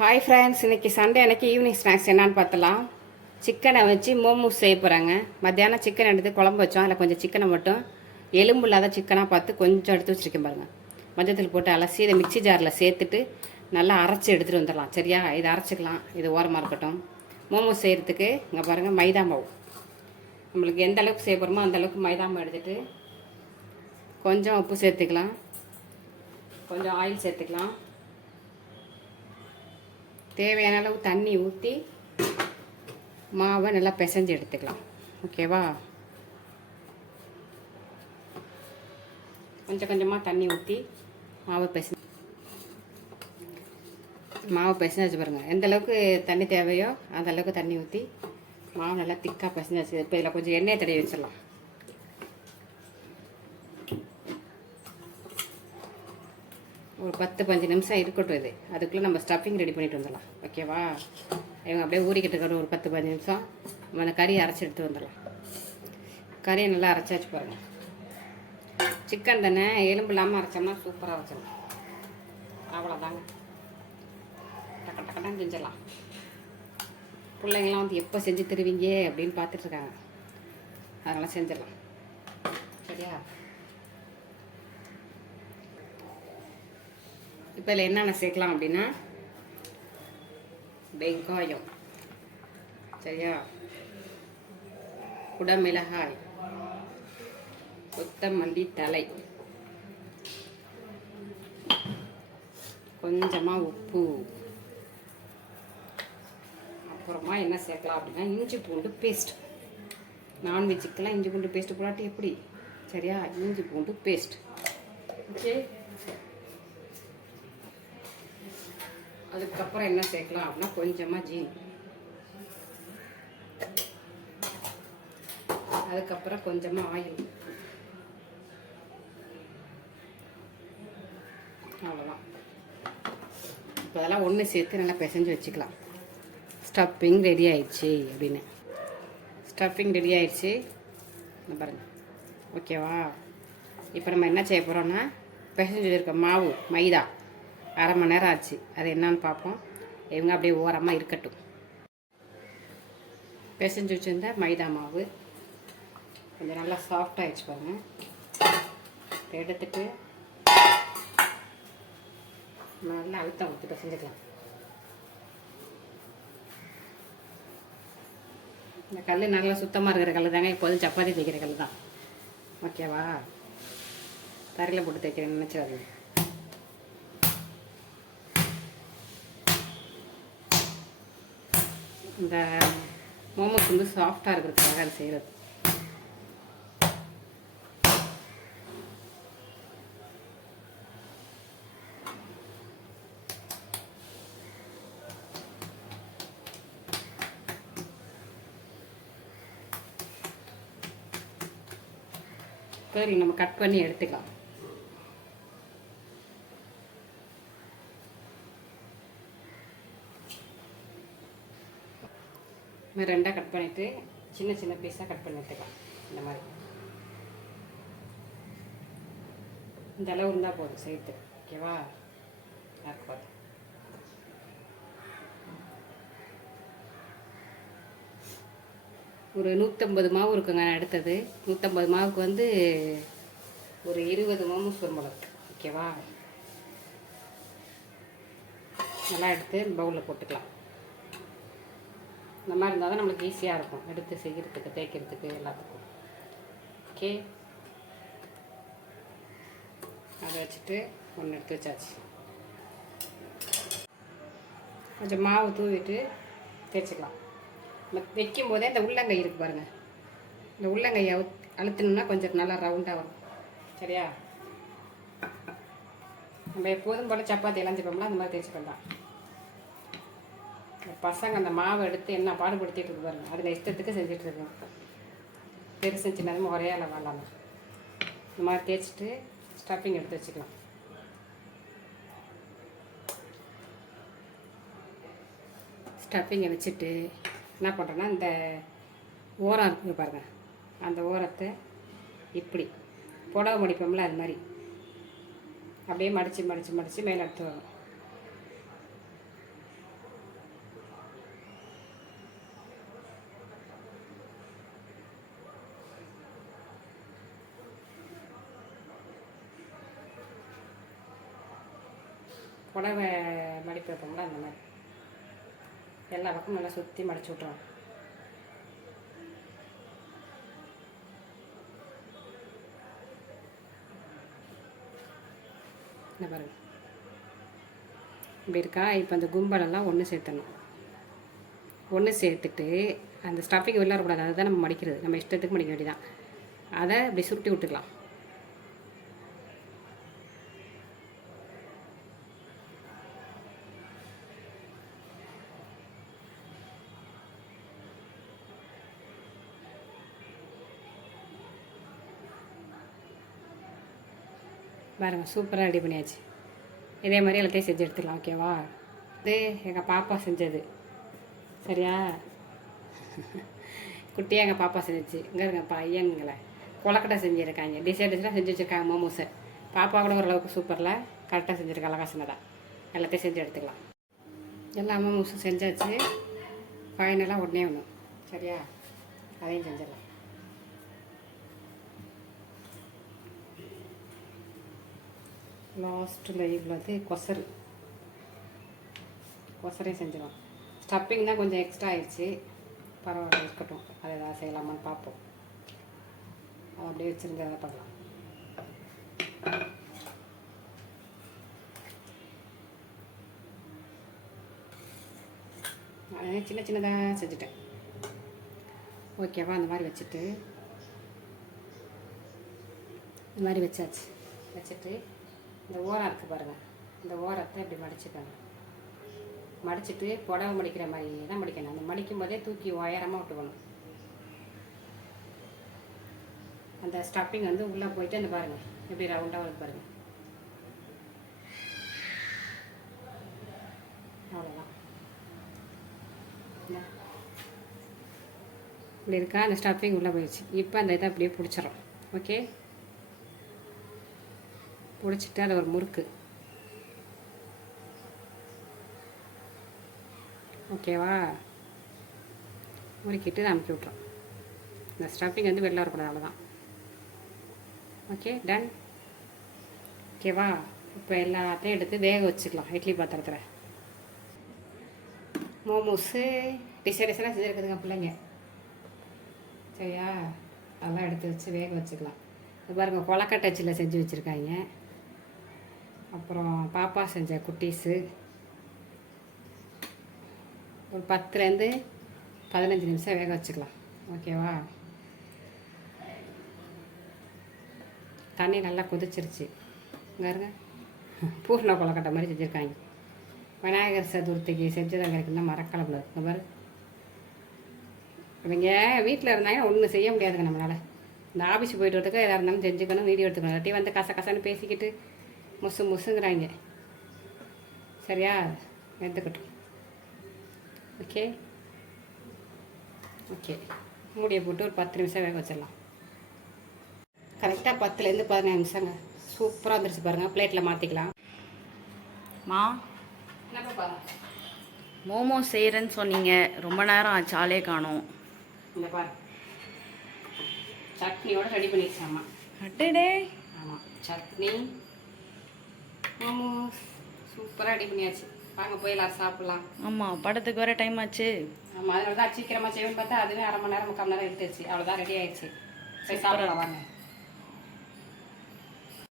Hi friends, இன்றைக்கி Sunday அன்றைக்கி evening snacks என்னான்னு பார்த்தலாம். சிக்கனை வச்சு மோமோஸ் செய்ய போகிறாங்க. மத்தியானம் சிக்கன் எடுத்து குழம்பு வச்சோம். அதில் கொஞ்சம் சிக்கனை மட்டும் எலும்பு இல்லாத சிக்கனாக பார்த்து கொஞ்சம் எடுத்து வச்சுருக்கேன் பாருங்கள். மஞ்சத்தில் போட்டு அலசி இதை மிக்சி ஜாரில் சேர்த்துட்டு நல்லா அரைச்சி எடுத்துகிட்டு வந்துடலாம். சரியா, இதை அரைச்சிக்கலாம். இது ஓரமாக இருக்கட்டும். மோமோஸ் செய்கிறதுக்கு இங்கே பாருங்கள், மைதா மாவு. நம்மளுக்கு எந்த அளவுக்கு செய்ய போகிறோமோ அந்தளவுக்கு மைதா மாவு எடுத்துகிட்டு கொஞ்சம் உப்பு சேர்த்துக்கலாம், கொஞ்சம் ஆயில் சேர்த்துக்கலாம், தேவையான அளவு தண்ணி ஊற்றி மாவை நல்லா பிசைஞ்சு எடுத்துக்கலாம். ஓகேவா, கொஞ்சம் கொஞ்சமாக தண்ணி ஊற்றி மாவை பிசைஞ்சு பாருங்கள். எந்த அளவுக்கு தண்ணி தேவையோ அந்த அளவுக்கு தண்ணி ஊற்றி மாவு நல்லா திக்காக பிசைஞ்சு வச்சு இப்போ இதில் கொஞ்சம் எண்ணெய் தடவி வச்சிடலாம். ஒரு 10-15 நிமிஷம் இருக்கட்டும். இது அதுக்குள்ளே நம்ம ஸ்டஃபிங் ரெடி பண்ணிட்டு வந்துடலாம். ஓகேவா, இவங்க அப்படியே ஊறிக்கிட்டு இருக்கிற ஒரு 10-15 நிமிஷம் நம்ம அந்த கறியை அரைச்சி எடுத்து வந்துடலாம். கறியை நல்லா அரைச்சாச்சு பாருங்கள். சிக்கன் தானே, எலும்பு இல்லாமல் அரைச்சோம்னா சூப்பராக வச்சிடலாம். அவ்வளோதாங்க, டக்கு டக்குன்னு செஞ்சிடலாம். பிள்ளைங்களாம் வந்து எப்போ செஞ்சு தருவீங்க அப்படின்னு பார்த்துட்ருக்காங்க. அதனால் செஞ்சிடலாம். சரியா, இப்போ இதில் என்னென்ன சேர்க்கலாம் அப்படின்னா, வெங்காயம், சரியா, குடமிளகாய், கொத்தமல்லி தழை, கொஞ்சமாக உப்பு, அப்புறமா என்ன சேர்க்கலாம் அப்படின்னா இஞ்சி பூண்டு பேஸ்ட். நான்வெஜ்ஜுக்கெல்லாம் இஞ்சி பூண்டு பேஸ்ட்டு போடாட்டி எப்படி? சரியா, இஞ்சி பூண்டு பேஸ்ட். ஓகே, அதுக்கப்புறம் என்ன சேர்க்கலாம் அப்படின்னா கொஞ்சமாக ஜீனி, அதுக்கப்புறம் கொஞ்சமாக ஆயில். அவ்வளோதான். இப்போ அதெல்லாம் ஒன்று சேர்த்து நல்லா பிசைஞ்சு வச்சுக்கலாம். ஸ்டஃபிங் ரெடி ஆயிடுச்சு அப்படின்னு. ஸ்டஃபிங் ரெடி ஆயிடுச்சு பாருங்கள். ஓகேவா, இப்போ நம்ம என்ன செய்ய போகிறோம்னா பிசைஞ்சு வச்சுருக்க மாவு மைதா 1/2 மணி நேரம் ஆச்சு. அது என்னன்னு பார்ப்போம். இவங்க அப்படியே ஓரமாக இருக்கட்டும். பிசைஞ்சு வச்சுருந்த மைதா மாவு கொஞ்சம் நல்லா சாஃப்டாகிடுச்சு பாருங்கள். எடுத்துட்டு நல்லா அழுத்தம் கொடுத்து பிசைஞ்சுக்கலாம். இந்த கல் நல்லா சுத்தமாக இருக்கிற கல் தாங்க, இப்போதும் சப்பாத்தி தைக்கிற கல் தான். ஓகேவா, தரையில் போட்டு தைக்கிறேன்னு நினச்சி வருது. இந்த மோமோஸ் வந்து சாஃப்டாக இருக்கிறதுக்காக அது செய்கிறது. சரி, நம்ம கட் பண்ணி எடுத்துக்கலாம். ரெண்டாக கட் பண்ணிவிட்டு சின்ன சின்ன பீஸாக கட் பண்ணி எடுத்துக்கலாம். இந்த மாதிரி இந்த அளவு இருந்தால் போதும் சேர்த்து. ஓகேவா, பார்த்து ஒரு 150 மாவு இருக்குங்க. அடுத்தது 150 மாவுக்கு வந்து ஒரு 20 மோமோஸ் வரும்போது. ஓகேவா, நல்லா எடுத்து பவுலில் போட்டுக்கலாம். இந்த மாதிரி இருந்தால் தான் நம்மளுக்கு ஈஸியாக இருக்கும் எடுத்து செய்கிறதுக்கு, தேய்க்கிறதுக்கு, எல்லாத்துக்கும். ஓகே, அதை வச்சுட்டு ஒன்று எடுத்து வச்சாச்சு. கொஞ்சம் மாவு தூவிட்டு தேய்ச்சிக்கலாம். நம்ம வைக்கும் போதே இந்த உள்ளங்கை இருக்குது பாருங்கள், இந்த உள்ளங்கையை அழுத்தணும்னா கொஞ்சம் நல்லா ரவுண்டாக வரும். சரியா, நம்ம எப்போதும் போல் சப்பாத்தி எல்லாம் தேய்ப்போம்ல அந்த மாதிரி தேய்ச்சிக்கலாம். பசங்க அந்த மாவை எடுத்து என்ன பாடுபடுத்திட்டு இருக்கு பாருங்க. அதில் இஷ்டத்துக்கு செஞ்சுட்டு இருக்கோம். பெருசு சின்னதும் ஒரே அளவு இல்லாமல் இந்த மாதிரி தேய்ச்சிட்டு ஸ்டஃபிங் எடுத்து வச்சுக்கலாம். ஸ்டஃபிங்கை வச்சுட்டு என்ன பண்ணுறேன்னா இந்த ஓரம் இருக்குது பாருங்கள், அந்த ஓரத்தை இப்படி புடவை மடிப்போம்ல அது மாதிரி அப்படியே மடித்து மடித்து மடித்து மேலே எடுத்து வரும். புடவை மடிப்பு வைப்போம்ல அந்த மாதிரி எல்லா பக்கமும் நல்லா சுற்றி மடிச்சு விட்ருவோம். என்ன பாருங்க இப்படி இருக்கா. இப்போ அந்த கும்பலெல்லாம் ஒன்று சேர்த்தணும். ஒன்று சேர்த்துட்டு அந்த ஸ்டஃபிங் வெளில வரக்கூடாது. அதுதான் நம்ம மடிக்கிறது. நம்ம இஷ்டத்துக்கு மடிக்க வேண்டியதான். அதை இப்படி சுருட்டி விட்டுக்கலாம். பாருங்க சூப்பராக ரெடி பண்ணியாச்சு. இதே மாதிரி எல்லாத்தையும் செஞ்சு எடுத்துக்கலாம். ஓகேவா? இது எங்கள் பாப்பா செஞ்சது. சரியா? குட்டியாக எங்கள் பாப்பா செஞ்சிச்சு. இங்கே இருங்க பையன்களை கொலக்கட்டை செஞ்சுருக்காங்க. டிசைனாக செஞ்சு வச்சுருக்காங்க மோமோஸை. பாப்பா கூட ஓரளவுக்கு சூப்பரில் கரெக்டாக செஞ்சுருக்கா. அழகா சின்னதாக எல்லாத்தையும் செஞ்சு எடுத்துக்கலாம். எல்லா மோமோஸும் செஞ்சாச்சு. ஃபைனலாக உடனே ஒன்று. சரியா? அதையும் செஞ்சிடலாம். லாஸ்ட்டில் இவ்வளோது கொசரையும் செஞ்சிடலாம். ஸ்டப்பிங் தான் கொஞ்சம் எக்ஸ்ட்ரா ஆயிடுச்சு. பரவாயில்ல இருக்கட்டும். அதை ஏதாவது செய்யலாமான்னு பார்ப்போம். அதை அப்படியே வச்சுருந்து அதை பண்ணலாம். சின்ன சின்னதாக செஞ்சுட்டேன். ஓகேவா? அந்த மாதிரி வச்சுட்டு இந்த மாதிரி வச்சுட்டு இந்த ஓரம் இருக்குது பாருங்கள். இந்த ஓரத்தை இப்படி மடிச்சுக்கோங்க. மடிச்சுட்டு புடவை மடிக்கிற மாதிரி தான் மடிக்கணும். அந்த மடிக்கும் போதே தூக்கி உயரமாக விட்டுக்கணும். அந்த ஸ்டப்பிங் வந்து உள்ளே போயிட்டு அந்த பாருங்கள் எப்படி ரவுண்டாக வருது பாருங்கள். அவ்வளோதான். இப்படி இருக்கா. அந்த ஸ்டப்பிங் உள்ளே போயிடுச்சு. இப்போ அந்த இதை அப்படியே பிடிச்சிடும். ஓகே? பிடிச்சிட்டு அது ஒரு முறுக்கு. ஓகேவா? முறுக்கிட்டு அமுக்கி விட்றோம். இந்த ஸ்டஃபிங் வந்து வெளில வரக்கூடாது. அவ்வளோதான். Okay done. ஓகேவா? இப்போ எல்லாத்தையும் எடுத்து வேக வச்சுக்கலாம் இட்லி பாத்திரத்தில். மோமோஸு டிசைனாக செஞ்சுருக்குதுங்க பிள்ளைங்க. சரியா? அதெல்லாம் எடுத்து வச்சு வேக வச்சுக்கலாம். இது பாருங்கள் கொலக்கட்டை சில்ல செஞ்சு வச்சுருக்காங்க. அப்புறம் பாப்பா செஞ்ச குட்டீஸு ஒரு 10லேருந்து 15 நிமிஷம் வேக வச்சுக்கலாம். ஓகேவா? தண்ணி நல்லா கொதிச்சிருச்சு. இங்கே இருங்க பூர்ண கொலக்கட்டை மாதிரி செஞ்சுருக்காங்க. விநாயகர் சதுர்த்திக்கு செஞ்சதாங்க இருக்குன்னா மரக்கலப்பில் இங்கே பாரு. இவங்க வீட்டில் இருந்தாங்கன்னா ஒன்றும் செய்ய முடியாதுங்க நம்மளால். இந்த ஆஃபீஸ் போய்ட்டு வரதுக்கு எதாக இருந்தாலும் செஞ்சுக்கணும், வீடியோ எடுத்துக்கணும். இல்லாட்டி வந்து கசன்னு பேசிக்கிட்டு முசுங்கிறாங்க. சரியா? எடுத்துக்கட்டும். ஓகே மூடியை போட்டு ஒரு 10 நிமிஷம் வேக வச்சிடலாம். கரெக்டாக 10லேருந்து 15 நிமிஷங்க. சூப்பராக வந்துருச்சு பாருங்கள். பிளேட்டில் மாற்றிக்கலாம். மா என்னப்பா மோமோ செய்கிறேன்னு சொன்னீங்க, ரொம்ப நேரம் ஆச்சு, ஆளே காணோம். இந்த பாரு சட்னியோட ரெடி பண்ணிடுச்சாம்மா. அட்டடே. ஆமாம் சட்னி மோமோஸ் சூப்பராக ரெடி பண்ணியாச்சு. வாங்க போய் எல்லாரும் சாப்பிட்லாம். ஆமாம் படத்துக்கு வர டைம் ஆச்சு. ஆமாம் அதனால தான் சீக்கிரமாக செய்யணும்னு பார்த்தா அதுவே 1/2 மணி நேரம் 3/4 மணி நேரம் எடுத்துருச்சு. அவ்வளோதான் ரெடி ஆயிடுச்சு. போய் சாப்பிடலாம் வாங்க.